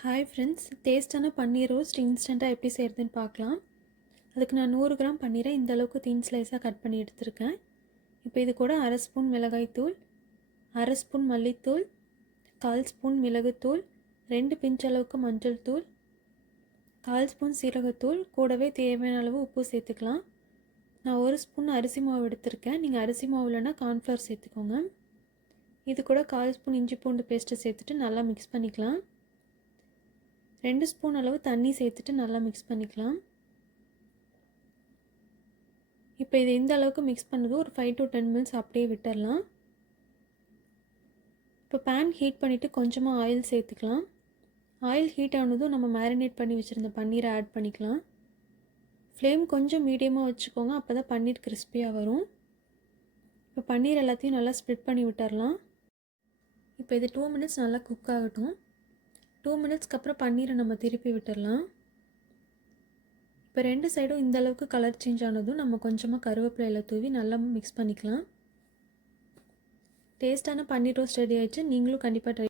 Hi friends, டேஸ்டான பன்னீர் roast இன்ஸ்டண்ட்டாக எப்படி செய்கிறதுன்னு பார்க்கலாம். அதுக்கு நான் 100 கிராம் பன்னீரை இந்த அளவுக்கு தீன் ஸ்லைஸாக கட் பண்ணி எடுத்திருக்கேன். இப்போ இது கூட 1/2 ஸ்பூன் மிளகாய்த்தூள், 1/2 ஸ்பூன் மல்லித்தூள், 1/4 ஸ்பூன் மிளகுத்தூள், 2 பிஞ்ச் அளவுக்கு மஞ்சள் தூள், 1/4 ஸ்பூன் சீரகத்தூள், கூடவே தேவையான அளவு உப்பு சேர்த்துக்கலாம். நான் 1 ஸ்பூன் அரிசி மாவு எடுத்திருக்கேன். நீங்கள் அரிசி மாவு இல்லைன்னா கார்ன்ஃப்ளவர் சேர்த்துக்கோங்க. இது கூட 1/4 ஸ்பூன் இஞ்சி பூண்டு பேஸ்ட்டை சேர்த்துட்டு நல்லா மிக்ஸ் பண்ணிக்கலாம். 2 ஸ்பூன் அளவு தண்ணி சேர்த்துட்டு நல்லா மிக்ஸ் பண்ணிக்கலாம். இப்போ இது இந்த அளவுக்கு மிக்ஸ் பண்ணது ஒரு 5 to 10 மினிட்ஸ் அப்படியே விட்டுடலாம். இப்போ பேன் ஹீட் பண்ணிவிட்டு கொஞ்சமாக ஆயில் சேர்த்துக்கலாம். ஆயில் ஹீட் ஆனதும் நம்ம மேரினேட் பண்ணி வச்சுருந்த பன்னீரை ஆட் பண்ணிக்கலாம். ஃப்ளேம் கொஞ்சம் மீடியமாக வச்சுக்கோங்க, அப்போ தான் பன்னீர் கிறிஸ்பியாக வரும். இப்போ பன்னீர் எல்லாத்தையும் நல்லா ஸ்ப்ளிட் பண்ணி விட்டுடலாம். இப்போ இது 2 மினிட்ஸ் நல்லா குக் ஆகட்டும். 2 மினிட்ஸ்க்கு அப்புறம் பன்னீரை நம்ம திருப்பி விட்டுடலாம். இப்போ 2 சைடும் இந்த அளவுக்கு கலர் சேஞ்ச் ஆனதும் நம்ம கொஞ்சமாக கருவேப்பிலையில் தூவி நல்லா மிக்ஸ் பண்ணிக்கலாம். டேஸ்டான பன்னீர் ரோஸ்ட் ரெடி ஆயிடுச்சு. நீங்களும் கண்டிப்பாக ட்ரை